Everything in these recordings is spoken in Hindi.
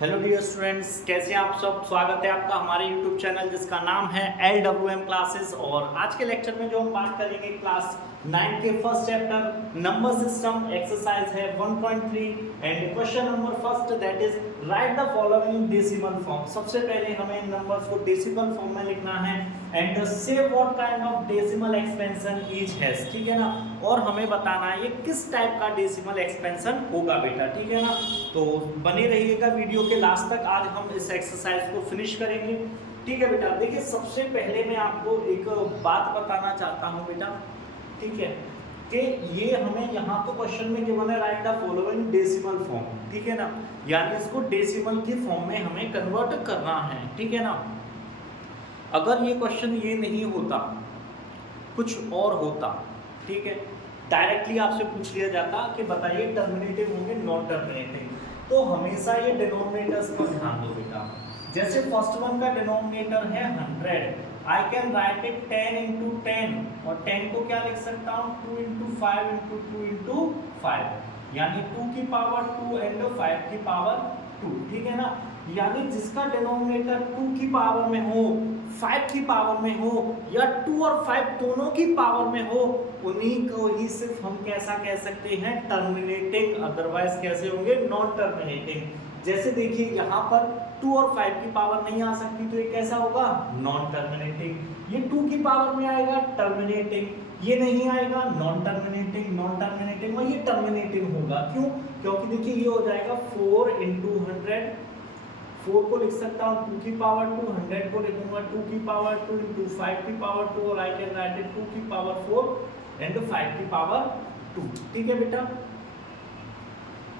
हेलो डियर स्टूडेंट्स, कैसे हैं आप सब। स्वागत है आपका हमारे यूट्यूब चैनल जिसका नाम है LWM क्लासेस। और आज के लेक्चर में जो हम बात करेंगे क्लास 9 के first chapter number system exercise है 1.3 and question number first that is right the following decimal form. सबसे पहले हमें इन नंबर्स को डेसिमल फॉर्म में लिखना है एंड से what kind of decimal expansion each has, ठीक है ना। और हमें बताना है ये किस टाइप का डेसिमल एक्सपेंशन होगा बेटा, ठीक है ना। तो बने रहिएगा वीडियो के लास्ट तक। आज हम इस एक्सरसाइज को फिनिश करेंगे, ठीक है बेटा। देखिए सबसे पहले मैं आपको एक बात बताना चाहता हूं बेटा, ठीक है, कि ये हमें यहाँ तो क्वेश्चन में गिवन है right the following decimal form, ठीक है ना। यानी इसको डेसिमल की फॉर्म में हमें कन्वर्ट करना है, ठीक है ना। अगर ये क्वेश्चन ये नहीं होता, कुछ और होता, ठीक है, डायरेक्टली आपसे पूछ लिया जाता कि बताइए टर्मिनेटिव होंगे नॉन टर्मिनेटिव, तो हमेशा ये डिनोमिनेटर्स पर ध्यान दो बेटा। जैसे फर्स्ट वन का डिनोमिनेटर है 100, I can write it 10 into 10 और 10 को क्या लिख सकता हूँ 2 into 5 into 2 into 5, यानी 2 की पावर 2 एंड 5 की पावर 2, ठीक है ना। यानी जिसका डिनोमिनेटर 2 की पावर में हो, 5 की पावर में हो या 2 और 5 दोनों की पावर में हो, उन्हीं को ही सिर्फ हम कैसा कह सकते हैं टर्मिनेटिंग, अदरवाइज कैसे होंगे नॉन टर्मिनेटिंग। जैसे देखिए यहाँ पर 2 और 5 की पावर नहीं आ सकती तो ये कैसा होगा नॉन टर्मिनेटिंग। ये 2 की पावर में आएगा टर्मिनेटिंग, ये नहीं आएगा नॉन टर्मिनेटिंग, नॉन टर्मिनेटिंग और ये टर्मिनेटिंग होगा। क्यों? क्योंकि देखिए ये हो जाएगा 4 into 100, 4 को लिख सकता हूँ 2 की पावर 2, 100 को लिखूंगा 2 की पावर 2 into 5 की पावर 2 और आई कैन राइट इट 2 की पावर 4 एंड 5 की पावर 2, ठीक है बेटा।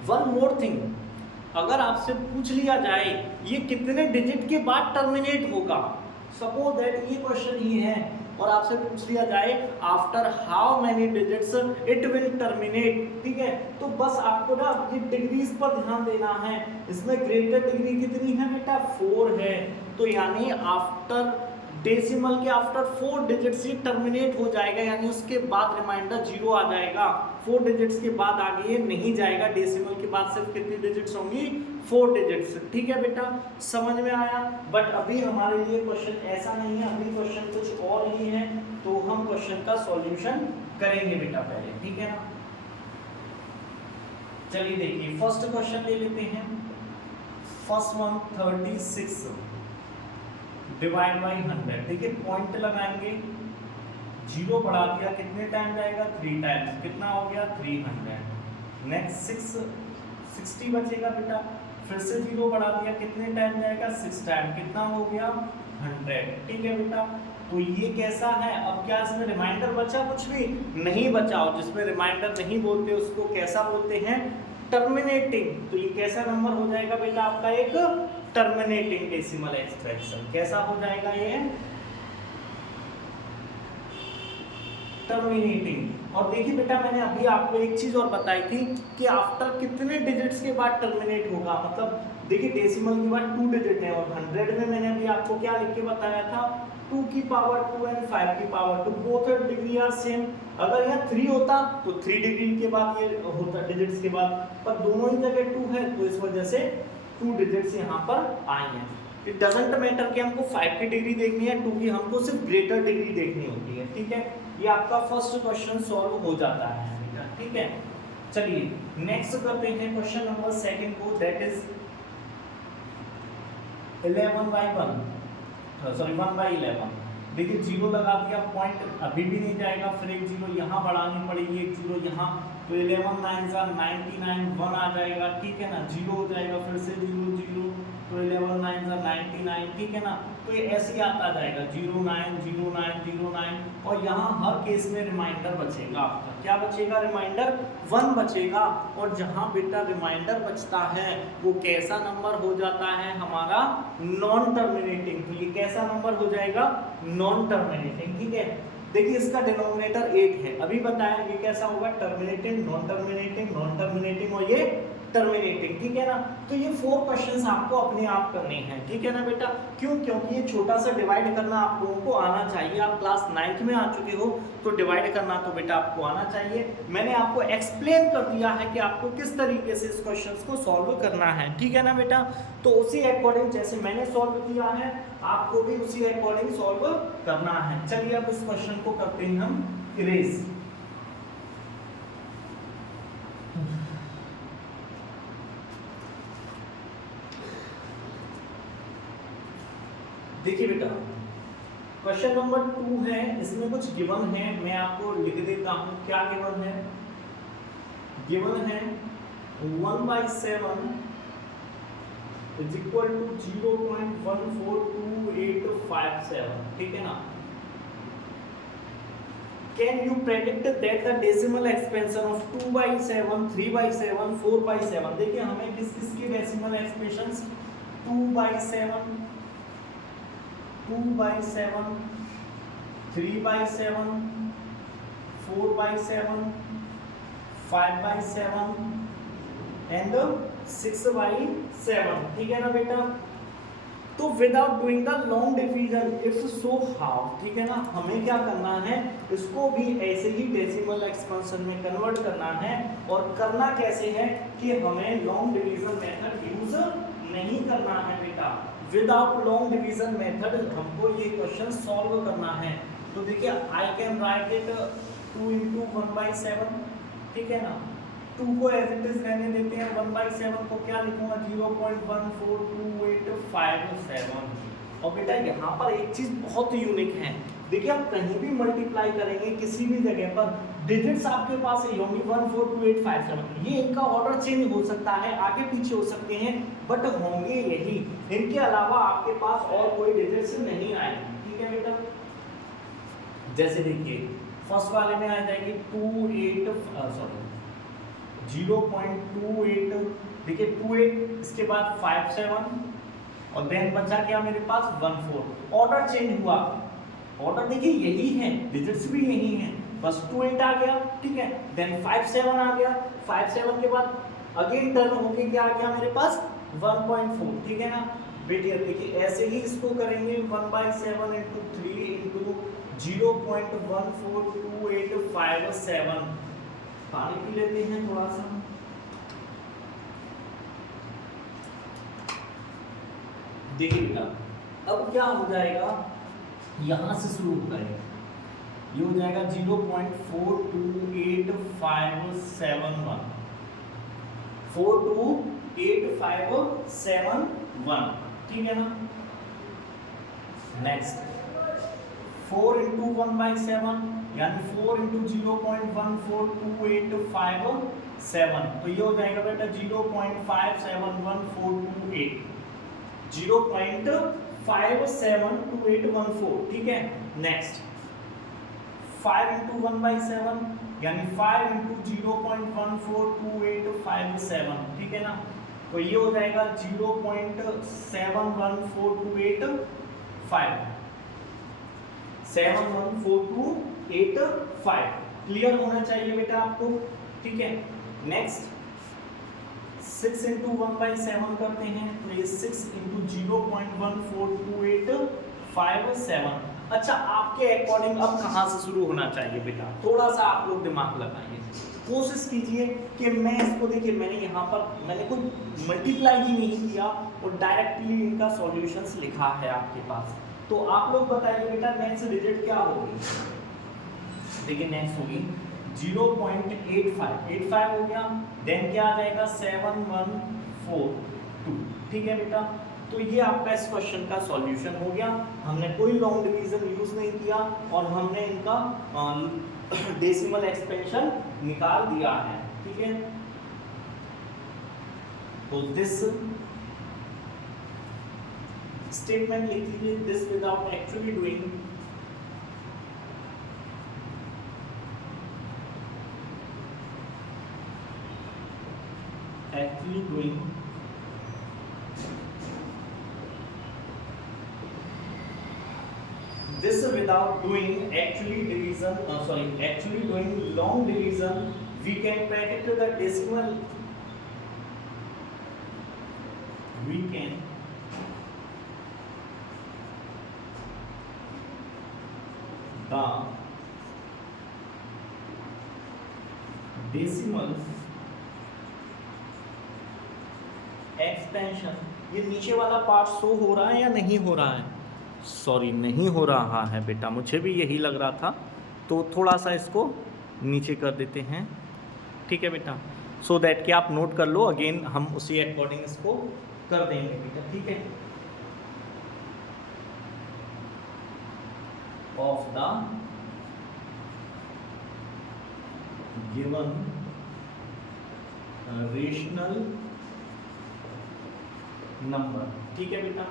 वन मोर थिंग, अगर आपसे पूछ लिया जाए ये कितने डिजिट के बाद टर्मिनेट होगा, सपोज दैट ये क्वेश्चन ही है और आपसे पूछ लिया जाए after how many digits it will terminate, ठीक है, तो बस आपको ना ये डिग्रीज पर ध्यान देना है। इसमें ग्रेटर डिग्री कितनी है बेटा 4 है, तो यानी आफ्टर डेसिमल के आफ्टर 4 डिजिट्स ये टर्मिनेट हो जाएगा, यानी उसके बाद रिमाइंडर 0 आ जाएगा। 4 डिजिट्स के बाद आगे ये नहीं जाएगा, डेसिमल के बाद सिर्फ कितनी डिजिट्स होंगी 4 डिजिट्स, ठीक है बेटा, समझ में आया। बट अभी हमारे लिए क्वेश्चन ऐसा नहीं है, अभी क्वेश्चन कुछ और ही है, तो हम क्वेश्चन का सॉल्यूशन करेंगे बेटा पहले, ठीक है ना। चलिए देखिए फर्स्ट क्वेश्चन ले लेते हैं। फर्स्ट वन 36 डिवाइड बाई 100, देखिए पॉइंट लगाएंगे, 0 बढ़ा दिया, कितने टाइम जाएगा 3 टाइम्स, कितना हो गया 300। नेक्स्ट 60 बचेगा बेटा, फिर से 0 बढ़ा दिया, कितने टाइम जाएगा 6 टाइम, कितना हो गया 100, ठीक है बेटा। तो ये कैसा है, अब क्या इसमें रिमाइंडर बचा, कुछ भी नहीं बचा, और जिसमें रिमाइंडर नहीं बोलते उसको कैसा बोलते हैं टर्मिनेटिंग। तो ये कैसा नंबर हो जाएगा बेटा आपका एक टर्मिनेटिंग डेसिमल एक्सप्रेशन, कैसा हो जाएगा ये टर्मिनेटिंग। और देखिए बेटा मैंने अभी आपको एक चीज और बताई थी कि आफ्टर कितने डिजिट्स के बाद टर्मिनेट होगा, मतलब देखिए डेसिमल के बाद 2 डिजिट है और 100 में मैंने अभी आपको क्या लिख के बताया था 2 की पावर 2 एंड 5 की power 2, both degree are same. अगर यहाँ 3 होता तो 3 डिग्री के बाद ये होता डिजिट्स के बाद, पर दोनों ही जगह 2 है तो इस वजह से 2 डिजिट्स यहाँ पर आई हैं। इट डजंट मैटर कि हमको 5 की डिग्री देखनी है, 2 की हमको सिर्फ ग्रेटर डिग्री देखनी होती है, ठीक है। ये आपका फर्स्ट क्वेश्चन सॉल्व हो जाता है बेटा, ठीक है। चलिए नेक्स्ट करते हैं क्वेश्चन नंबर सेकंड को, दैट इज 11/1 1/11। देखिए 0 लगा दिया, पॉइंट अभी भी नहीं जाएगा, फिर एक 0 यहाँ बढ़ानी पड़ेगी, एक 0 यहाँ, तो 11 9 99, 1 आ जाएगा, ठीक है ना, 0 हो जाएगा, फिर से 0 0, तो 11 9 99, ठीक है ना। तो ये ऐसे ही आता जाएगा 0 9 0 9 0 9, और यहाँ हर केस में रिमाइंडर बचेगा आपका, क्या बचेगा रिमाइंडर 1 बचेगा। और जहाँ बेटा रिमाइंडर बचता है वो कैसा नंबर हो जाता है हमारा नॉन टर्मिनेटिंग, तो ये कैसा नंबर हो जाएगा नॉन टर्मिनेटिंग, ठीक है। देखिए इसका डिनोमिनेटर 8 है, अभी बताया ये कैसा होगा terminating non terminating, non terminating और ये टर्मिनेटिंग, ठीक है ना। तो ये 4 क्वेश्चंस आपको अपने आप करने हैं, ठीक है ना बेटा। क्यों? क्योंकि ये छोटा सा डिवाइड करना आप लोगों को आना चाहिए। आप क्लास 9th में आ चुके हो तो डिवाइड करना तो बेटा आपको आना चाहिए। मैंने आपको एक्सप्लेन कर दिया है कि आपको किस तरीके से इस क्वेश्चंस को सॉल्व करना है, ठीक है ना बेटा। तो उसी अकॉर्डिंग जैसे मैंने सॉल्व किया है आपको भी उसी अकॉर्डिंग सॉल्व करना है। चलिए अब इस क्वेश्चन को करते हैं हम इरेज। देखिए बेटा क्वेश्चन नंबर 2 है, इसमें कुछ गिवन है, मैं आपको लिख देता हूं क्या गिवन है। गिवन है 1/7 इज इक्वल टू 0.142857, ठीक है ना। Can you predict that the decimal expansion of 2/7, 3/7, 4/7? देखिए हमें किसकी डेसिमल एक्सप्रेशंस 2/7, 2/7, 3/7, 4/7, 5/7 एंड 6/7, ठीक है ना बेटा। तो without doing the long division if so how, ठीक है ना, हमें क्या करना है, इसको भी ऐसे ही डेसिमल एक्सपेंशन में कन्वर्ट करना है। और करना कैसे है कि हमें लॉन्ग डिवीजन मेथड यूज नहीं करना है बेटा। विदाउट लॉन्ग डिवीजन मेथड हमको ये क्वेश्चन सॉल्व करना है। तो देखिए आई कैन राइट इट 2 × 1/7, ठीक है ना। 2 को एज इट इज रहने देते हैं, 1/7 को क्या लिखूंगा 0.142857। और बेटा यहाँ पर एक चीज बहुत यूनिक है, देखिए आप कहीं भी मल्टीप्लाई करेंगे किसी भी जगह पर डिजिट्स आपके पास यही होंगी 1422857। ये इनका ऑर्डर चेंज हो सकता है, आगे पीछे हो सकते हैं, बट होंगे यही। इनके अलावा आपके पास और कोई डिजिट्स नहीं आएंगे, ठीक है बेटा। जैसे देखिए फर्स्ट वाले में आ जाएगी 0.28, देखिए 28, इसके बाद 57 और देन बचा क्या मेरे पास 14। ऑर्डर चेंज हुआ, ऑर्डर देखिए यही है, डिजिट्स भी यही हैं, बस 28 आ गया, ठीक है। देन 57 आ गया, 57 के बाद अगेन टर्न होके क्या आ गया मेरे पास 1.4, ठीक है ना बेटिया। देखिए ऐसे ही इसको करेंगे 1/7 × 3 × 0.142857। पानी पी लेते हैं थोड़ा सा। देखिए बेटा अब क्या हो जाएगा, यहां से शुरू हो जाएगा, ये हो जाएगा 0.428571, 4288571, ठीक है ना। नेक्स्ट 4 × 1/7 यानी 4 × 0.142857, तो ये हो जाएगा बेटा 0.571428, 0.572814, ठीक है। नेक्स्ट 5 × 1/7 यानी 5 × 0.142857, ठीक है ना। तो ये हो जाएगा 0.714285, 714285, क्लियर होना चाहिए बेटा आपको, ठीक है। नेक्स्ट 6 × 1/7 करते हैं, तो ये 6 × 0.142857। अच्छा आपके अकॉर्डिंग अब कहाँ से शुरू होना चाहिए बेटा, थोड़ा सा आप लोग दिमाग लगाइए, कोशिश कीजिए कि मैं इसको, देखिए मैंने यहाँ पर मैंने कोई मल्टीप्लाई ही नहीं किया और डायरेक्टली इनका सॉल्यूशंस लिखा है आपके पास। तो आप लोग बताइए बेटा नेक्स्ट डिजिट क्या होगी। देखिए नेक्स्ट होगी 0.85 हो गया, देन क्या आ जाएगा 7142, ठीक है बेटा। तो ये आपका इस क्वेश्चन का सॉल्यूशन हो गया। हमने कोई लॉन्ग डिवीजन यूज नहीं किया और हमने इनका डेसिमल एक्सपेंशन निकाल दिया है, ठीक है। तो दिस स्टेटमेंट लिख लीजिए, this without actually doing this without doing actually doing long division, we can predict the decimal we can the decimal expansion. ये नीचे वाला पार्ट शो हो रहा है या नहीं हो रहा है? सॉरी, नहीं हो रहा है बेटा, मुझे भी यही लग रहा था, तो थोड़ा सा इसको नीचे कर देते हैं, ठीक है बेटा, सो दैट कि आप नोट कर लो, अगेन हम उसी अकॉर्डिंग इसको कर देंगे बेटा, ठीक है। Of the given rational number, ठीक है बेटा,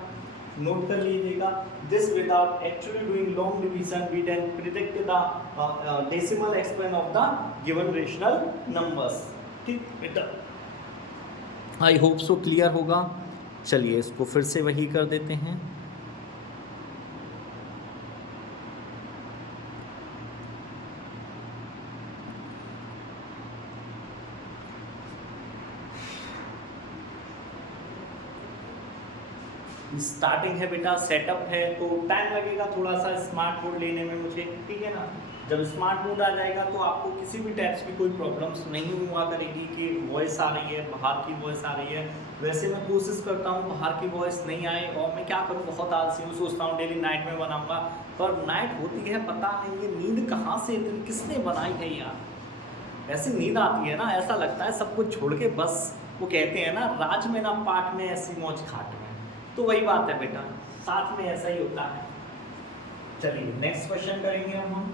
नोट कर लीजिएगा। This without actually doing long division we can predict the decimal expansion of the given rational numbers, ठीक बेटा। आई होप सो क्लियर होगा। चलिए इसको फिर से वही कर देते हैं। स्टार्टिंग है बेटा, सेटअप है, तो टाइम लगेगा थोड़ा सा स्मार्ट बोर्ड लेने में मुझे, ठीक है ना। जब स्मार्ट बोर्ड आ जाएगा तो आपको किसी भी टाइप्स की कोई प्रॉब्लम्स नहीं हुआ करेगी कि वॉइस आ रही है, बाहर की वॉइस आ रही है। वैसे मैं कोशिश करता हूँ बाहर की वॉइस नहीं आए, और मैं क्या करूँ, बहुत आलसी हूँ, सोचता हूँ डेली नाइट में बनाऊँगा, पर नाइट होती है पता नहीं ये नींद कहाँ से इतनी किसने बनाई है यार। ऐसी नींद आती है ना, ऐसा लगता है सब कुछ छोड़ के बस, वो कहते हैं ना, राज में ना पाठ में ऐसी मौज खाट में, तो वही बात है बेटा, साथ में ऐसा ही होता है। चलिए नेक्स्ट क्वेश्चन करेंगे हम।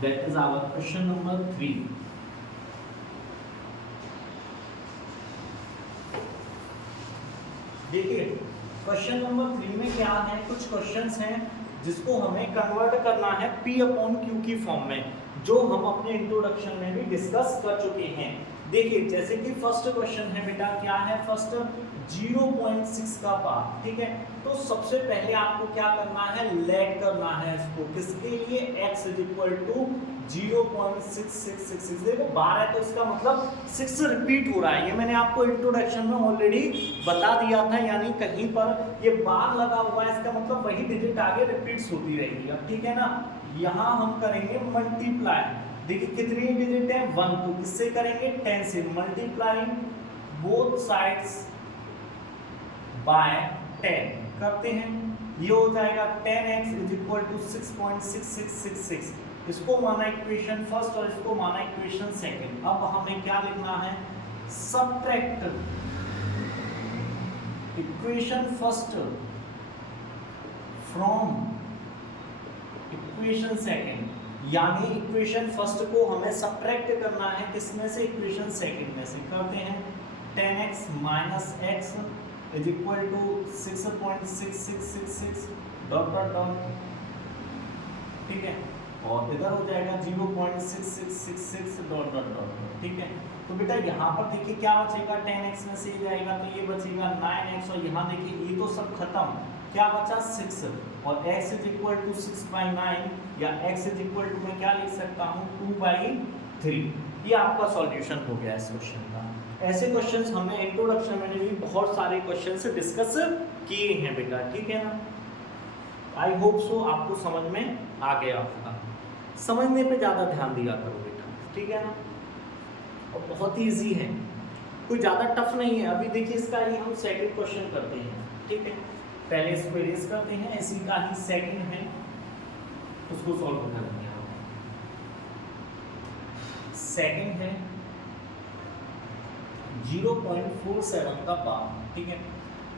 That is our question number 3। देखिए क्वेश्चन नंबर 3 में क्या है, कुछ क्वेश्चंस हैं जिसको हमें कन्वर्ट करना है P अपॉन Q की फॉर्म में, जो हम अपने इंट्रोडक्शन में भी डिस्कस कर चुके हैं। देखिए जैसे कि फर्स्ट क्वेश्चन है बेटा, क्या है फर्स्ट, 0.6 का पार्ट, ठीक है। तो सबसे पहले आपको क्या करना है, लेट करना है इसको, किसके लिए, x इज इक्वल टू 0.6666। देखो 12 है तो इसका मतलब 6 रिपीट हो रहा है, ये मैंने आपको इंट्रोडक्शन में ऑलरेडी बता दिया था, यानी कहीं पर ये बार लगा हुआ है, इसका मतलब वही डिजिट आगे रिपीट्स होती रहेगी। अब ठीक है ना, यहाँ हम करेंगे मल्टीप्लाई, देखिए कितनी डिजिट है 1, तो किससे करेंगे, 10 से, मल्टीप्लाइंग बोथ साइड्स बाय 10 करते हैं, ये हो जाएगा 10x इज इक्वल टू 6.6666। इसको माना इक्वेशन फर्स्ट और इसको माना इक्वेशन सेकंड। अब हमें क्या लिखना है, subtract equation first from equation second, यानी इक्वेशन फर्स्ट को हमें सबट्रैक्ट करना है किसमें से, इक्वेशन सेकंड में से। करते हैं 10x minus x is equal to 6.6666 dot dot dot, ठीक है, और इधर हो जाएगा 0.6666 डॉट डॉट डॉट, ठीक है। तो बेटा यहाँ पर देखिए क्या बचेगा, 10x में से जाएगा तो ये बचेगा 9x, और यहाँ देखिए ये तो सब खत्म, क्या बचा 6, और x इज इक्वल टू 6/9, या x इज इक्वल टू मैं क्या लिख सकता हूँ 2/3। ये आपका सॉल्यूशन हो गया इस क्वेश्चन का। ऐसे क्वेश्चंस हमने इंट्रोडक्शन में भी बहुत सारे क्वेश्चंस डिस्कस किए हैं बेटा, ठीक है ना। आई होप सो आपको समझ में आ गया होगा, समझने पे ज़्यादा ध्यान दिया करो बेटा, ठीक है ना, और बहुत ही ईजी है, कोई ज़्यादा टफ नहीं है। अभी देखिए इसका ही हम सेकंड क्वेश्चन करते हैं, ठीक है, पहले इसको इरेज करते हैं, इसी का ही सेकंड है, उसको सॉल्व करते हैं। सेकंड है 0.47 का पावर, ठीक है।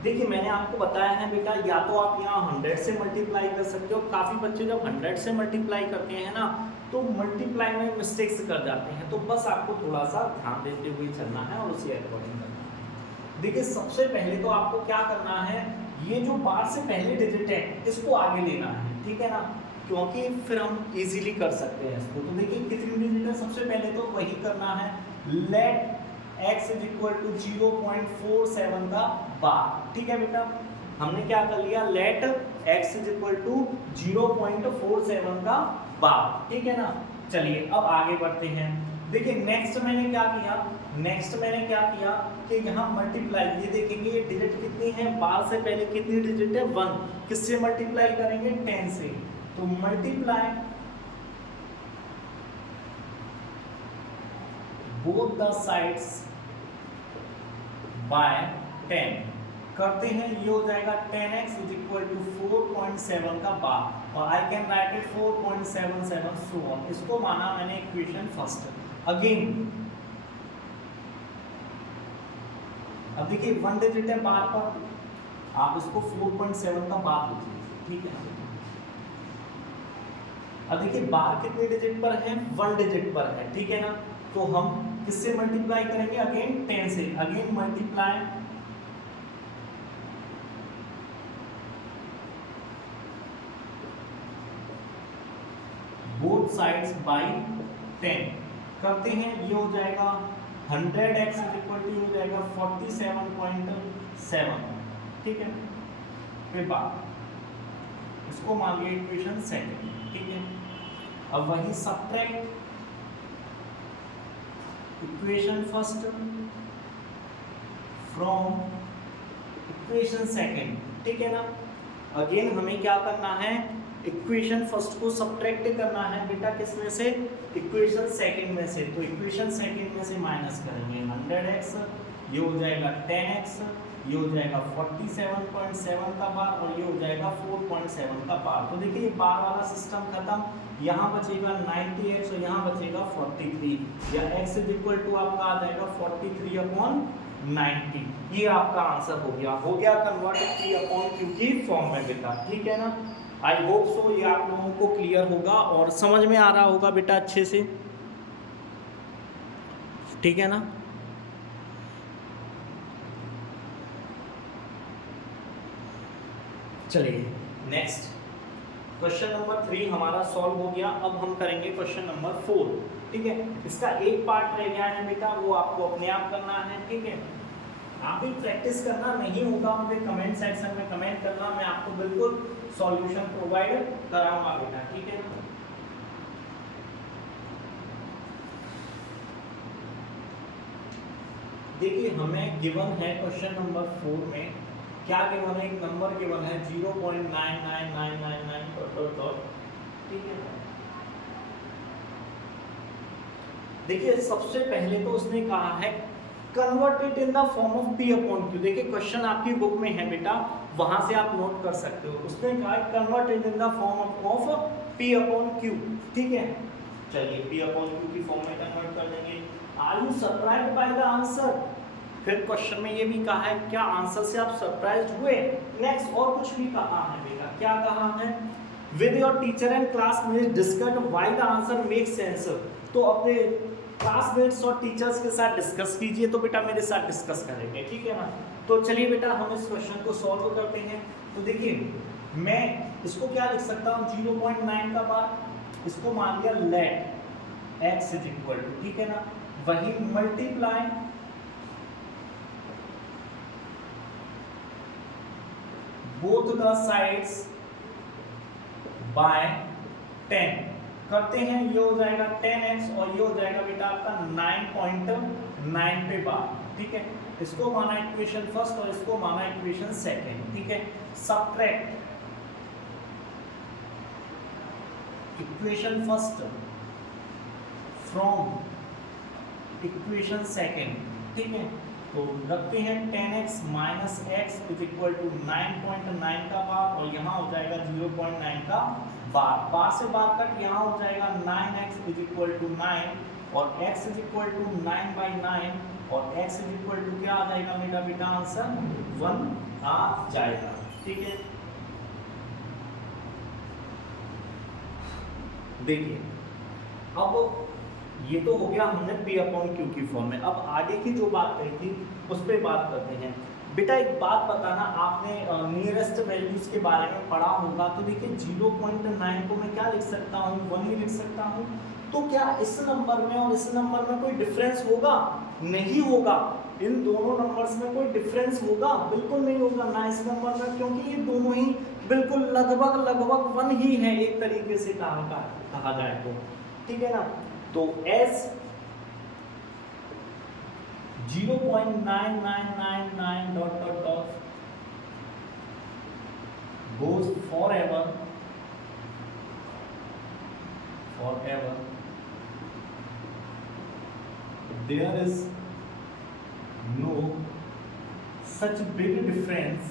देखिए मैंने आपको बताया है बेटा, या तो आप यहाँ 100 से मल्टीप्लाई कर सकते हो, काफ़ी बच्चे जब 100 से मल्टीप्लाई करते हैं ना तो मल्टीप्लाई में मिस्टेक्स कर जाते हैं, तो बस आपको थोड़ा सा ध्यान देते हुए चलना है और उसी अकॉर्डिंग करना है। देखिए सबसे पहले तो आपको क्या करना है, ये जो बार से पहले डिजिट है इसको आगे लेना है, ठीक है ना, क्योंकि फिर हम इजीली कर सकते हैं इसको। तो देखिए कितनी डिजिट है, सबसे पहले तो वही करना है, let x is equal to 0.47 का बार, ठीक है बेटा। हमने क्या कर लिया, let x is equal to 0.47 का बार, ठीक है ना। चलिए अब आगे बढ़ते हैं। देखिए नेक्स्ट मैंने क्या किया, नेक्स्ट मैंने क्या किया कि यहाँ मल्टीप्लाई, ये देखेंगे ये डिजिट कितनी है, बार से पहले कितनी डिजिट है 1, किससे मल्टीप्लाई करेंगे 10 से, तो multiply both the sides by 10 करते हैं, ये हो जाएगा 10x इज इक्वल टू 4.7 का बार, और I can write it 4.77 so on. इसको माना मैंने इक्वेशन फर्स्ट। अगेन अब देखिए 1 डिजिट है बार पर, आप इसको 4.7 का बार लीजिए, ठीक है। अब देखिए बार कितने डिजिट पर है, 1 डिजिट पर है, ठीक है ना। तो हम किससे मल्टीप्लाई करेंगे, अगेन 10 से, again multiply both sides by 10 करते हैं, ये हो जाएगा 100x इक्वल टू हो जाएगा 47.7, ठीक है। फिर बात इसको मान लिया इक्वेशन सेकंड, ठीक है। अब वही subtract equation first from equation second, ठीक है ना। अगेन हमें क्या करना है, इक्वेशन फर्स्ट को सब्ट्रैक्ट करना है बेटा, किसमें से, इक्वेशन सेकंड में से। तो इक्वेशन सेकंड में से माइनस करेंगे 100x, ये हो जाएगा 10x, ये हो जाएगा 47.7 का बार, और ये हो जाएगा 4.7 का बार। तो देखिए ये बार वाला सिस्टम खत्म, यहाँ बचेगा 90x और यहाँ बचेगा 43, या x इज इक्वल टू आपका आ जाएगा 43/90। ये आपका आंसर हो गया कन्वर्ट P/Q की फॉर्म में बेटा, ठीक है ना। आई होप सो ये आप लोगों को क्लियर होगा और समझ में आ रहा होगा बेटा अच्छे से, ठीक है ना। चलिए नेक्स्ट क्वेश्चन नंबर 3 हमारा सॉल्व हो गया। अब हम करेंगे क्वेश्चन नंबर 4, ठीक है। इसका एक पार्ट रह गया है बेटा, वो आपको अपने आप करना है, ठीक है। आप भी प्रैक्टिस करना, नहीं होगा मुझे कमेंट सेक्शन में कमेंट करना, मैं आपको बिल्कुल सॉल्यूशन प्रोवाइड कराऊंगा बेटा, ठीक है ना। देखिए हमें गिवन है क्वेश्चन नंबर 4 में क्या गिवन है, एक नंबर गिवन है 0.99999, ठीक है। देखिए सबसे पहले तो उसने कहा है converted in the form of P/Q। देखिए क्वेश्चन आपकी बुक में है बेटा, वहां से आप नोट कर सकते हो। उसने कहा है converted in the form of P/Q, ठीक है। चलिए P/Q की फॉर्म में कन्वर्ट कर देंगे। Are you surprised by the answer? फिर क्वेश्चन में ये भी कहा है क्या आंसर से आप सरप्राइज्ड हुए? नेक्स्ट और कुछ भी कहा है बेटा, क्या कहा है, with your teacher and classmates discuss why the answer make sense. तो अपने क्लासमेट्स और टीचर्स के साथ डिस्कस कीजिए। तो बेटा मेरे साथ डिस्कस करेंगे, ठीक है ना। तो चलिए बेटा हम इस क्वेश्चन को सॉल्व करते हैं। तो देखिए मैं इसको क्या लिख सकता हूँ, 0.9 का बार, इसको मान लिया let x is equal to, ठीक है ना, वही multiply both the sides by 10 करते हैं, ये हो जाएगा 10x और ये हो जाएगा बेटा आपका 9.9 पे बार, ठीक है। इसको माना इक्वेशन फर्स्ट और इसको माना इक्वेशन सेकंड, ठीक है। Subtract equation first from equation second, ठीक है। तो रखते हैं 10x minus x is equal to 9.9 का बार और यहाँ हो जाएगा 0.9 का बार, बार से बार कट, यहाँ हो जाएगा 9x इज इक्वल टू 9 और x इज इक्वल टू 9/9 और x इज इक्वल टू क्या आ जाएगा मेरा बेटा आंसर 1 आ जाएगा, ठीक है। देखिए अब ये तो हो गया हमने P/Q की फॉर्म में। अब आगे की जो बात कही थी उस पर बात करते हैं। बेटा एक बात बताना, आपने नियरेस्ट वैल्यूज के बारे में पढ़ा होगा। तो देखिए 0.9 को मैं क्या लिख सकता हूँ, 1 ही लिख सकता हूँ। तो क्या इस नंबर में और इस नंबर में कोई डिफरेंस होगा? नहीं होगा। इन दोनों नंबर्स में कोई डिफरेंस होगा? बिल्कुल नहीं होगा, ना इस नंबर में, क्योंकि ये दोनों ही बिल्कुल लगभग 1 ही है एक तरीके से कहा जाए तो, ठीक है ना। तो s 0.9999 dot dot dot goes forever there is no such big difference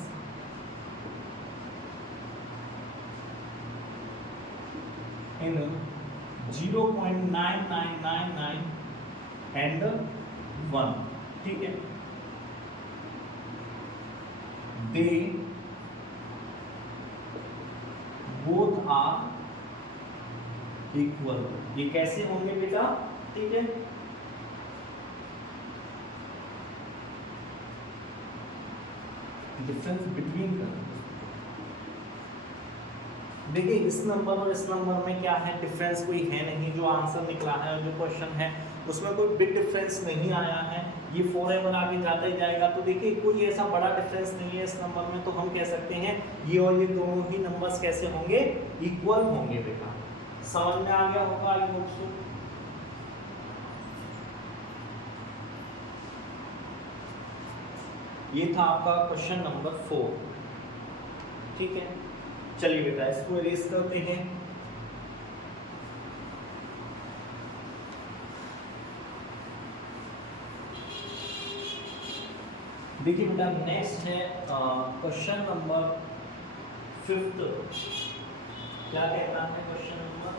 in 0.9999 and 1, ठीक है। they both are equal, ये कैसे होंगे बेटा, ठीक है। डिफरेंस बिटवीन का देखिए, इस नंबर और इस नंबर में क्या है, डिफरेंस कोई है नहीं। जो आंसर निकला है और जो क्वेश्चन है उसमें कोई बिग डिफरेंस नहीं आया है। ये फॉरएवर आगे जाता ही जाएगा। तो देखिए कोई ऐसा बड़ा डिफरेंस नहीं है इस नंबर में, तो हम कह सकते हैं ये और ये दोनों ही नंबर्स कैसे होंगे, इक्वल होंगे बेटा। समझ में आ गया होगा आई होप सो। ये था आपका क्वेश्चन नंबर 4, ठीक है। चलिए बेटा इसको इरेज करते हैं। देखिए बेटा नेक्स्ट है क्वेश्चन नंबर 5। क्या कहता है क्वेश्चन नंबर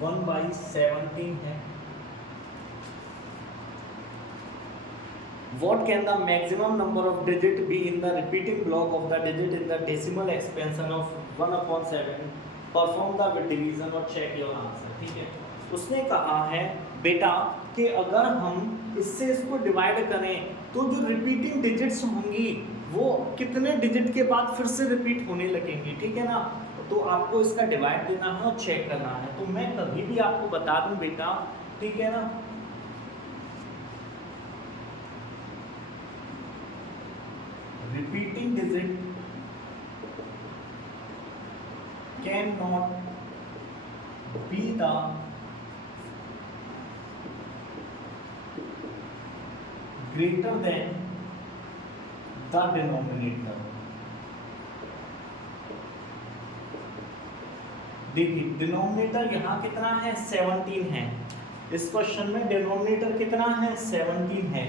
1/17 है। What can the maximum number of digit be in the repeating block of the digit in the decimal expansion of 1/7? Perform the division और check your answer, ठीक है। उसने कहा है बेटा कि अगर हम इससे इसको डिवाइड करें तो जो रिपीटिंग डिजिट्स होंगी वो कितने डिजिट के बाद फिर से रिपीट होने लगेंगी, ठीक है ना। तो आपको इसका डिवाइड देना है और चेक करना है। तो मैं कभी भी आपको बता दूं बेटा, ठीक है ना, repeating digit cannot be the greater than the denominator। देखिए डिनोमिनेटर यहाँ कितना है, 17 है। इस क्वेश्चन में डिनोमिनेटर कितना है, 17 है।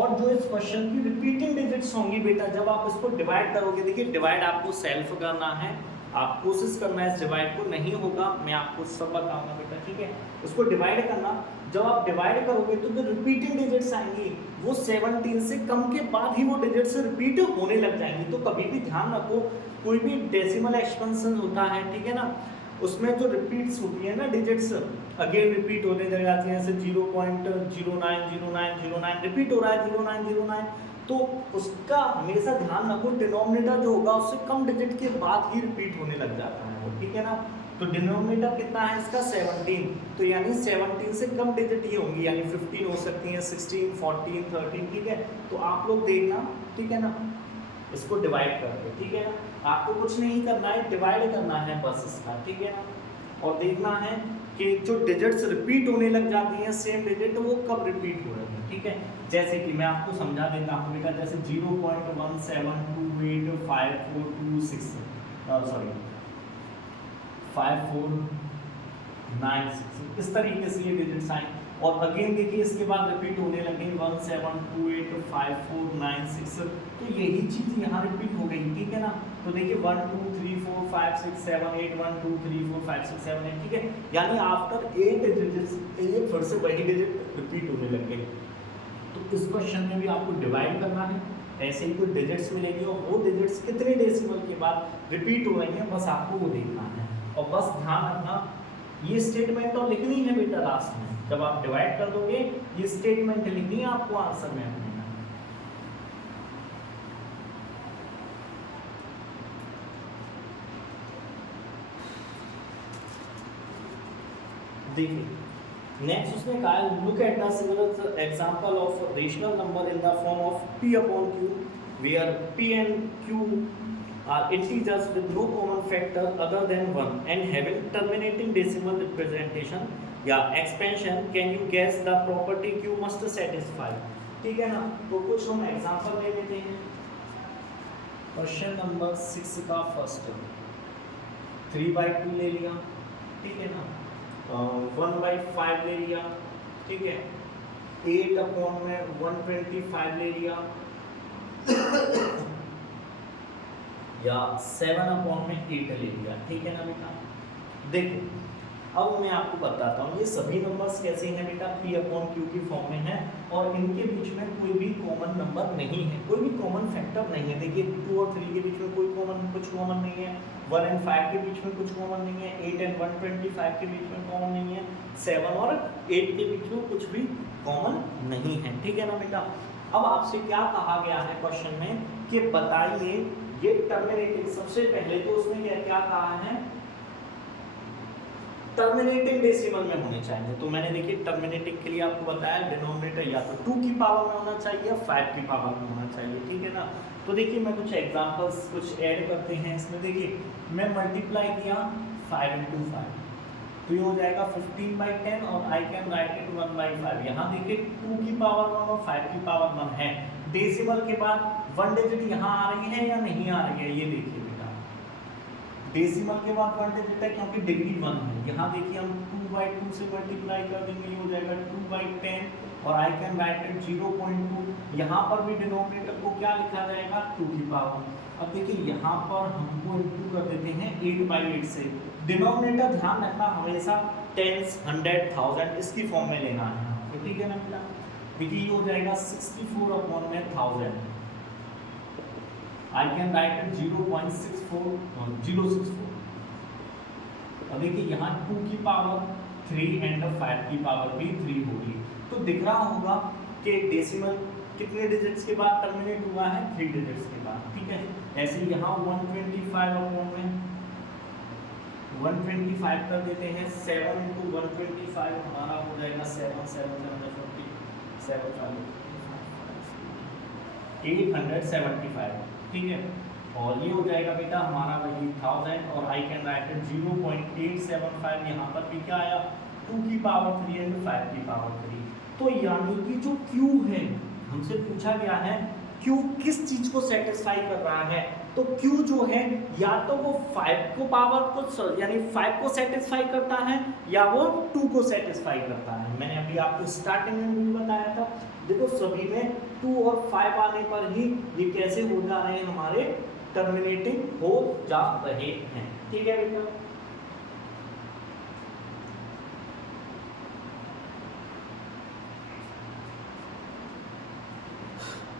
और जो इस क्वेश्चन की रिपीटिंग डिजिट्स होंगी बेटा, जब आप इसको डिवाइड करोगे, देखिए डिवाइड आपको सेल्फ करना है, आप कोशिश करना है इस डिवाइड को, नहीं होगा मैं आपको सब बताऊंगा बेटा, ठीक है। उसको डिवाइड करना, जब आप डिवाइड करोगे तो जो रिपीटिंग डिजिट्स आएंगी वो 17 से कम के बाद ही वो डिजिट्स रिपीट होने लग जाएंगी। तो कभी भी ध्यान रखो, कोई भी डेसिमल एक्सपेंशन होता है, ठीक है ना, उसमें जो रिपीट्स होती है ना डिजिट्स, अगेन रिपीट होने लग जाती हैं, जैसे 0.090909 रिपीट हो रहा है 0909, तो उसका हमेशा ध्यान रखो डिनोमिनेटर जो होगा उससे कम डिजिट के बाद ही रिपीट होने लग जाता है, ठीक है ना। तो डिनोमिनेटर कितना है इसका, 17। तो यानी 17 से कम डिजिट ही होंगी, यानी 15 हो सकती हैं, 16, 14, 13, ठीक है। तो आप लोग देखना, ठीक है ना, इसको डिवाइड करके, ठीक है ना। आपको कुछ नहीं करना है, डिवाइड करना है बस इसका, ठीक है ना। और देखना है कि जो डिजिट्स रिपीट होने लग जाती हैं सेम डिजिट, वो कब रिपीट हो रही है, ठीक है। जैसे कि मैं आपको समझा देता हूँ बेटा, जैसे 0.17285426 5496 इस तरीके से ये डिजिट्स आए। और अगेन देखिए इसके बाद रिपीट होने लगे 17285496, तो यही चीज़ यहाँ रिपीट हो गई, ठीक है ना। तो देखिए 1 2 3 4 5 6 7 8 1 2 3 4 5 6 7 8, ठीक है। यानी आफ्टर 8 डिजिट्स ये फिर से वही डिजिट रिपीट होने लग गए। तो इस क्वेश्चन में भी आपको डिवाइड करना है, ऐसे ही कोई डिजिट्स मिलेगी और वो डिजिट्स कितने डेसिमल के बाद रिपीट हो रही हैं, बस आपको वो देखना है। और बस ध्यान रखना ये स्टेटमेंट और लिखनी है बेटा लास्ट में, जब आप डिवाइड कर दोगे ये स्टेटमेंट लिखनी है आपको आंसर में अपने। देखिए नेक्स्ट उसने कहा look at the similar example of rational number in the form of p upon q where p and q are integers with no common factor other than 1 and having terminating decimal representation या expansion, can you guess the property Q must satisfy? ठीक है ना, तो कुछ हम एग्जांपल ले लेते हैं। क्वेश्चन नंबर 6 का फर्स्ट 3/2 ले लिया, ठीक है ना, 1/5 ले लिया, ठीक है, 8/125 ले लिया या 7/8 ले लिया, ठीक है ना बेटा। देखो अब मैं आपको बताता हूँ ये सभी नंबर्स कैसे हैं बेटा, P/Q की फॉर्म में है और इनके बीच में कोई भी कॉमन नंबर नहीं है, कोई भी कॉमन फैक्टर नहीं है। देखिए 2 और 3 के बीच में कोई कुछ कॉमन नहीं है, 1 और 5 के बीच में कुछ कॉमन नहीं है, 8 और 125 के बीच में कॉमन नहीं है, 7 और 8 के बीच में कुछ भी कॉमन नहीं है, ठीक है ना बेटा। अब आपसे क्या कहा गया है क्वेश्चन में कि बताइए ये टर्मिनेटिंग, सबसे पहले तो उसमें क्या कहा है, टर्मिनेटिंग डेसिमल में होने चाहिए। तो मैंने देखिए टर्मिनेटिंग के लिए आपको बताया डिनोमिनेटर या तो 2 की पावर में होना चाहिए या 5 की पावर में होना चाहिए, ठीक है ना। तो देखिए मैं कुछ एग्जांपल्स कुछ ऐड करते हैं इसमें। देखिए मैं मल्टीप्लाई किया 5 × 5 तो ये हो जाएगा 15/10 और आई कैन राइट इट 1/5। यहाँ देखिए 2 की पावर 1 और 5 की पावर 1 है। डेसिमल के बाद 1 डिजिट यहाँ आ रही है या नहीं आ रही है, ये देखिए डेसिमल के बाद 1 डिजिट है क्योंकि डिग्री 1 है। यहाँ देखिए हम 2/2 से मल्टीप्लाई कर देंगे, ये हो जाएगा 2/10 और आई कैन राइट इट 0.2। यहाँ पर भी डिनोमिनेटर को क्या लिखा जाएगा, 2 की पावर। अब देखिए यहाँ पर हमको इंटू कर देते हैं 8/8 से। डिनोमिनेटर ध्यान रखना हमेशा टेंस, 100, 1000 इसकी फॉर्म में लेना है, तो ठीक है ना बेटा। देखिए ये हो जाएगा 64/1000। I can write it 0.064। और देखिए यहाँ 2 की पावर 3 एंड 5 की पावर भी 3 होगी। तो दिख रहा होगा कि डेसिमल कितने डिजिट्स के बाद टर्मिनेट हुआ है, 3 डिजिट्स के बाद, ठीक है। ऐसे यहाँ 125 कर देते हैं, 7 × 125 हमारा हो जाएगा 875, ठीक है। और ये हो जाएगा बेटा हमारा वही 1000 और आई कैन राइट इट 0.875। यहाँ पर भी क्या आया, 2 की पावर 3 एंड 5 की पावर 3। तो यानी कि जो Q है, हमसे पूछा गया है Q किस चीज को सेटिस्फाई कर रहा है, तो Q जो है या तो वो 5 को पावर को यानी 5 को सेटिस्फाई करता है या वो 2 को सेटिस्फाई करता है। मैंने अभी आपको स्टार्टिंग में भी बताया था। देखो सभी में 2 और 5 आने पर ही ये कैसे हो जा रहे हैं, हमारे टर्मिनेटिंग हो जा रहे हैं, ठीक है बेटा।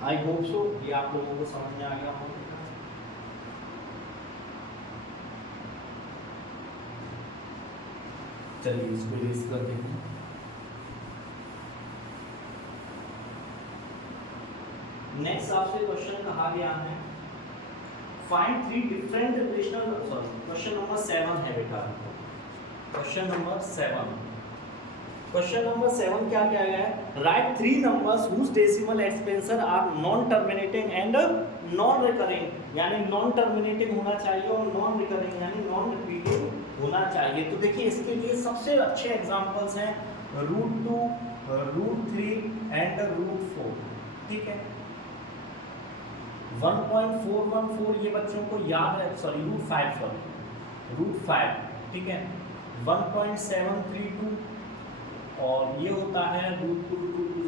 आई होप सो ये आप लोगों को समझ में आ गया होगा। चलिए इसको रेस करते हैं। नेक्स्ट आपसे क्वेश्चन कहा गया है find 3 different rational, question number 7 है बेटा। क्वेश्चन नंबर 7 क्या किया गया है, write 3 numbers whose decimal expansion are non terminating and non recurring, यानी नॉन टर्मिनेटिंग होना चाहिए और नॉन रिकरिंग यानी नॉन रिपीटिंग होना चाहिए। तो देखिए इसके लिए सबसे अच्छे एग्जांपल्स हैं √2, √3 एंड √4, ठीक है। 1.414 ये बच्चों को याद है, सॉरी √5, ठीक है। 1.732 और ये होता है √2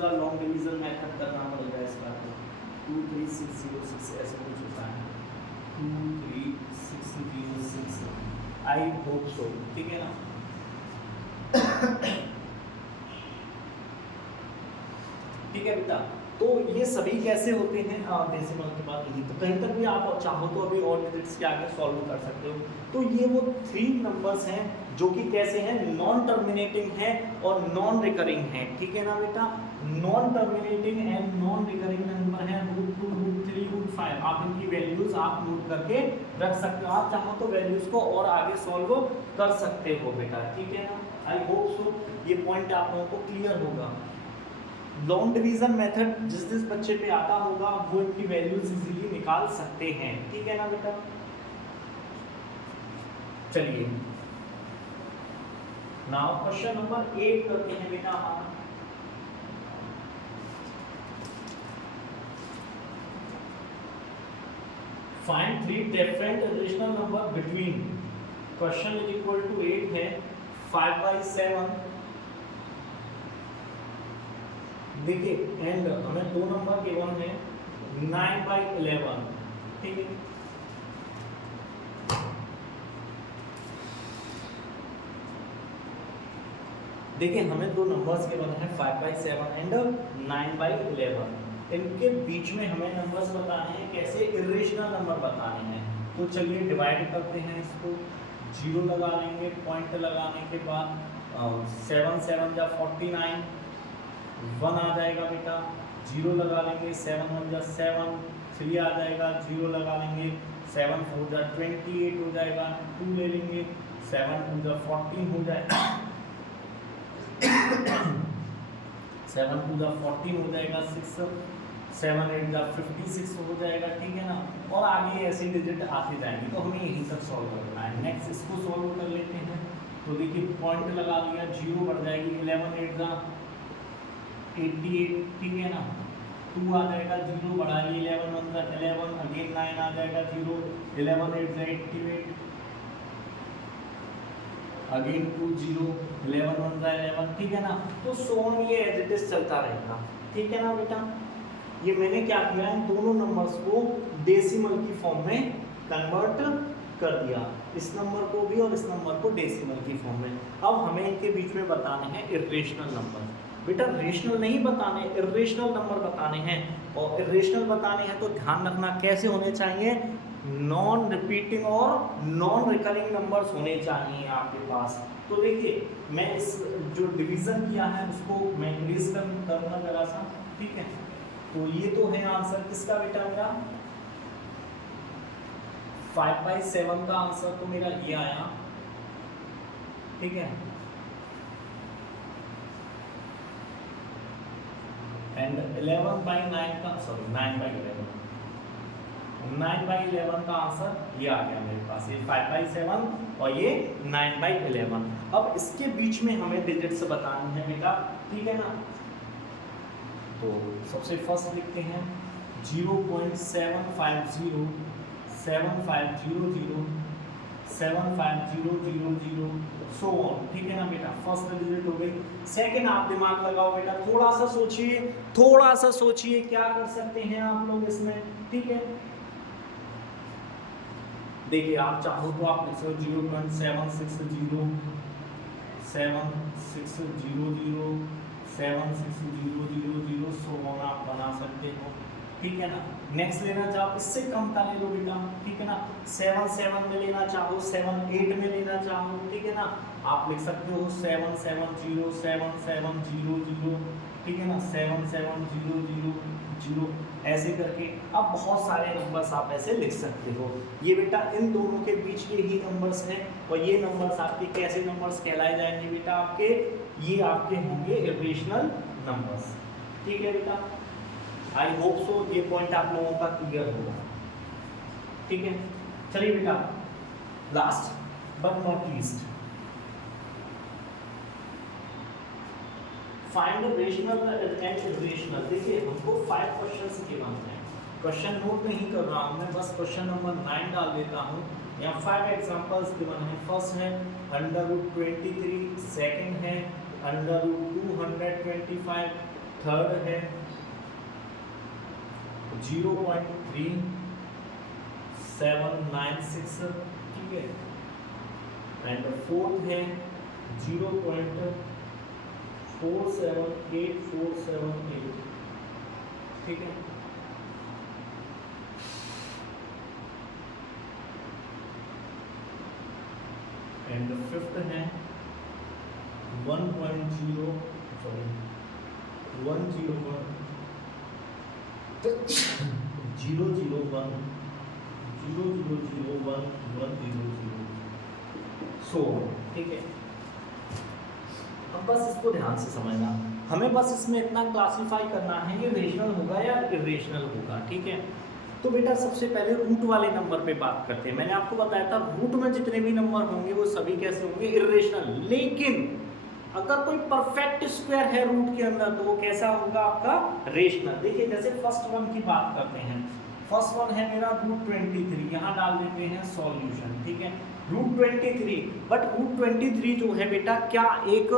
का लॉन्ग डिवीजन मेथड करना पड़ेगा इसका, 23606 ऐसे कुछ होता है, 23606। आई होप सो, ठीक है ना। ठीक है बेटा, तो ये सभी कैसे होते हैं डेसिमल के बाद यही, तो कहीं तक भी आप चाहो तो अभी और डिजिट्स के आगे सॉल्व कर सकते हो। तो ये वो 3 नंबर्स हैं जो कि कैसे हैं, नॉन टर्मिनेटिंग है और नॉन रिकरिंग है, ठीक है ना बेटा। Non terminating and non recurring number है √2, √3, √5। आप इनकी वैल्यूज आप नोट करके रख सकते हो, आप चाहो तो वैल्यूज को और आगे सॉल्व कर सकते हो बेटा, ठीक है ना। आई होप सो ये पॉइंट आप लोगों को क्लियर होगा। लॉन्ग डिवीजन मेथड जिस बच्चे पे आता होगा वो इनकी वैल्यूज इजीली निकाल सकते हैं, ठीक है ना बेटा। चलिए नाउ क्वेश्चन नंबर 8 करते हैं बेटा हमारा। Find three different rational number between, question is equal to 8 है 5/7, देखिए एंड हमें दो नंबर गिवन है 9/11, ठीक है। देखिए हमें दो नंबर्स गिवन है 5/7 एंड 9/11, इनके बीच में हमें नंबर्स बताने हैं, कैसे इरेशनल नंबर बताने हैं। तो चलिए डिवाइड करते हैं इसको, 0 लगा लेंगे, पॉइंट लगाने के बाद 7 7 जा 49, 1 आ जाएगा बेटा, 0 लगा लेंगे, 7 1 जा 7, 3 आ जाएगा, 0 लगा लेंगे, 7 4 जा 28 हो जाएगा, 2 ले लेंगे, 7 2 जा 14 हो जाएगा, 7 2 जा 14 हो जाएगा, 6 7 8 जा 56 हो जाएगा, ठीक है ना। और आगे ऐसे डिजिट आते जाएंगे, तो हमें यहीं तक सॉल्व करना है। नेक्स्ट इसको सॉल्व कर लेते हैं। तो देखिए पॉइंट लगा लिया, 0 बढ़ जाएगी, 11 8 जा 88, ठीक है ना। 2 आ जाएगा, 0 बढ़ाइए, 11 1 जा 11, अगेन 9 आ जाएगा, 0 11 8 जा 88, अगेन 2 0 11 1 जा 11, ठीक है ना। तो सोन ये एज इट इज चलता रहेगा, ठीक है ना बेटा। ये मैंने क्या किया है, दोनों नंबर्स को डेसिमल की फॉर्म में कन्वर्ट कर दिया, इस नंबर को भी और इस नंबर को डेसिमल की फॉर्म में। अब हमें इनके बीच में बताने हैं इरेशनल नंबर। बेटा रेशनल नहीं बताने, इरेशनल नंबर बताने हैं। और इरेशनल बताने हैं तो ध्यान रखना कैसे होने चाहिए, नॉन रिपीटिंग और नॉन रिकरिंग नंबर्स होने चाहिए आपके पास। तो देखिए मैं इस जो डिवीजन किया है उसको मैं इंक्रीज करूँगा जरा सा, ठीक है। तो ये तो है आंसर किसका बेटा, मेरा 5/7 का आंसर तो मेरा ये आया, ठीक है। एंड 11/9 का, सॉरी 9/11, 9/11 का आंसर ये आ गया मेरे पास, ये 5/7 और ये 9/11। अब इसके बीच में हमें डिजिट्स बतानी है बेटा, ठीक है ना। तो सबसे फर्स्ट लिखते हैं 0.750 7500 75000 सो ऑन, ठीक है ना बेटा। फर्स्ट डिजिट हो गई। सेकंड आप दिमाग लगाओ बेटा, थोड़ा सा सोचिए क्या कर सकते हैं आप लोग इसमें, ठीक है। देखिए आप चाहो तो आप लिख सकते हो 0.760 7600 7600 सो ऑन आप बना सकते हो, ठीक है ना। नेक्स्ट लेना चाहो इससे कम का ले लो बेटा, ठीक है ना। 7 7 में लेना चाहो, 7 8 में लेना चाहो, ठीक है ना। आप लिख सकते हो 7 7 0 7 7 0 0, ठीक है ना। 7 7 0 0 0 ऐसे करके अब बहुत सारे नंबर्स आप ऐसे लिख सकते हो। ये बेटा इन दोनों के बीच के ही नंबर्स हैं और ये नंबर्स आपके कैसे नंबर्स कहलाए जाएंगे बेटा, आपके ये आपके होंगे इरेशनल नंबर्स, ठीक है बेटा। आई होप सो ये पॉइंट आप लोगों का क्लियर होगा, ठीक है। चलिए बेटा last but not least, find rational and irrational. देखिए हमको 5 क्वेश्चंस गिवन हैं, क्वेश्चन नोट नहीं कर रहा हूँ मैं, बस क्वेश्चन नंबर 9 डाल देता हूँ। यहाँ 5 एग्जांपल्स गिवन हैं। फर्स्ट है √23, सेकंड है √225, थर्ड है 0.3796, ठीक है। एंड फोर्थ है 0.478478, ठीक है। एंड फिफ्थ है 101 सो, ठीक है। अब बस इसको ध्यान से समझना, हमें बस इसमें इतना क्लासिफाई करना है ये रेशनल होगा या इरेशनल होगा, ठीक है। तो बेटा सबसे पहले रूट वाले नंबर पे बात करते हैं। मैंने आपको बताया था रूट में जितने भी नंबर होंगे वो सभी कैसे होंगे, इर्रेशनल। लेकिन अगर कोई परफेक्ट स्क्वायर है रूट के अंदर तो वो कैसा होगा आपका, रेशनल। देखिए जैसे फर्स्ट वन की बात करते हैं, फर्स्ट वन है मेरा रूट 23, यहाँ डाल देते हैं सॉल्यूशन, ठीक है, रूट 23। बट रूट 23 जो है बेटा क्या एक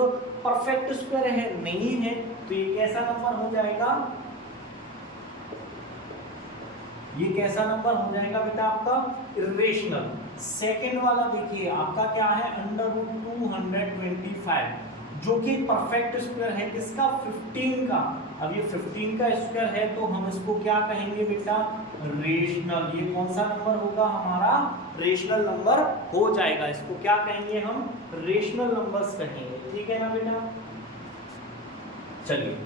परफेक्ट स्क्वायर है, नहीं है, तो ये कैसा नंबर हो जाएगा, ये कैसा नंबर हो जाएगा बेटा आपका, इर्रेशनल। सेकंड वाला देखिए आपका क्या है, अंडर रूट 225, जो कि परफेक्ट स्क्वायर है किसका, 15 का। अब ये 15 का स्क्वायर है तो हम इसको क्या कहेंगे बेटा, रेशनल। ये कौन सा नंबर होगा हमारा, रेशनल नंबर हो जाएगा। इसको क्या कहेंगे हम, रेशनल नंबर्स कहेंगे, ठीक है ना बेटा। चलिए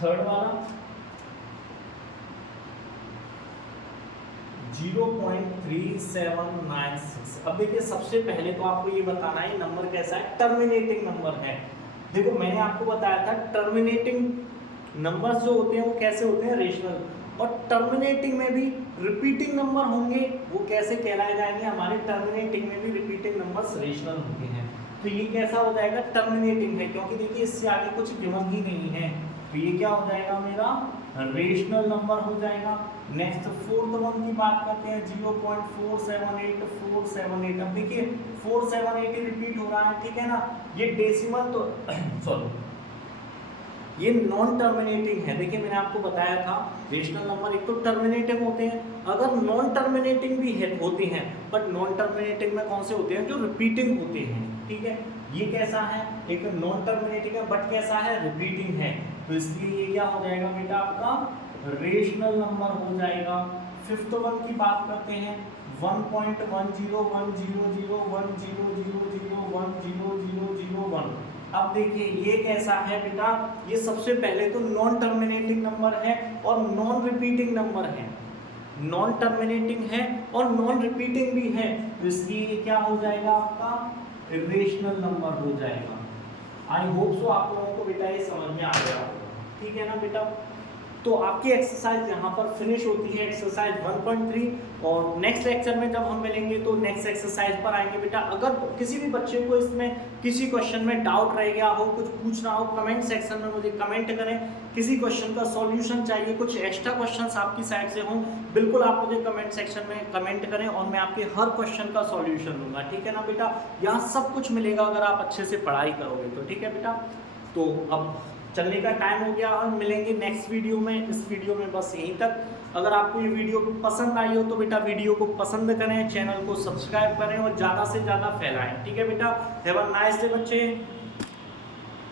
थर्ड वाला 0.3796। अब देखिए सबसे पहले तो आपको ये बताना है नंबर कैसा है, टर्मिनेटिंग नंबर है। देखो मैंने आपको बताया था टर्मिनेटिंग नंबर्स जो होते हैं वो कैसे होते हैं, रेशनल। और टर्मिनेटिंग में भी रिपीटिंग नंबर होंगे, वो कैसे कहलाए जाएंगे, हमारे टर्मिनेटिंग में भी रिपीटिंग नंबर्स रेशनल होते हैं। तो ये कैसा हो जाएगा, टर्मिनेटिंग है, क्योंकि देखिए इससे आगे कुछ गिवन ही नहीं है, तो ये क्या हो जाएगा मेरा, रेशनल नंबर हो जाएगा। नेक्स्ट फोर्थ वन की बात करते हैं, 0.478478। अब देखिए 478 रिपीट हो रहा है, ठीक है ना, ये डेसिमल तो सॉरी ये नॉन टर्मिनेटिंग है। देखिए मैंने आपको बताया था रेशनल नंबर एक तो टर्मिनेटिंग होते हैं, अगर नॉन टर्मिनेटिंग भी है होते हैं, बट नॉन टर्मिनेटिंग में कौन से होते हैं, जो रिपीटिंग होते हैं, ठीक है। ये कैसा है, एक नॉन टर्मिनेटिंग है बट कैसा है, रिपीटिंग है, तो इसलिए ये क्या हो जाएगा बेटा आपका, रेशनल नंबर हो जाएगा। फिफ्थ वन की बात करते हैं, 1.10101000100001। अब देखिए ये कैसा है बेटा, ये सबसे पहले तो नॉन टर्मिनेटिंग नंबर है और नॉन रिपीटिंग नंबर है, नॉन टर्मिनेटिंग है और नॉन रिपीटिंग भी है, तो इसलिए ये क्या हो जाएगा आपका, इर्रेशनल नंबर हो जाएगा। आई होप सो आप लोगों को बेटा ये समझ में आ गया होगा, ठीक है ना बेटा। तो आपकी एक्सरसाइज यहाँ पर फिनिश होती है, एक्सरसाइज 1.3। और नेक्स्ट लेक्चर में जब हम मिलेंगे तो नेक्स्ट एक्सरसाइज पर आएंगे बेटा। अगर किसी भी बच्चे को इसमें किसी क्वेश्चन में डाउट रह गया हो, कुछ पूछना हो, कमेंट सेक्शन में मुझे कमेंट करें। किसी क्वेश्चन का सॉल्यूशन चाहिए, कुछ एक्स्ट्रा क्वेश्चंस आपकी साइड से हों, बिल्कुल आप मुझे कमेंट सेक्शन में कमेंट करें और मैं आपके हर क्वेश्चन का सॉल्यूशन दूंगा, ठीक है ना बेटा। यहाँ सब कुछ मिलेगा अगर आप अच्छे से पढ़ाई करोगे तो, ठीक है बेटा। तो अब चलने का टाइम हो गया और मिलेंगे नेक्स्ट वीडियो में। इस वीडियो में बस यहीं तक। अगर आपको ये वीडियो पसंद आई हो तो बेटा वीडियो को पसंद करें, चैनल को सब्सक्राइब करें और ज़्यादा से ज़्यादा फैलाएं, ठीक है बेटा। हैव अ नाइस डे बच्चे।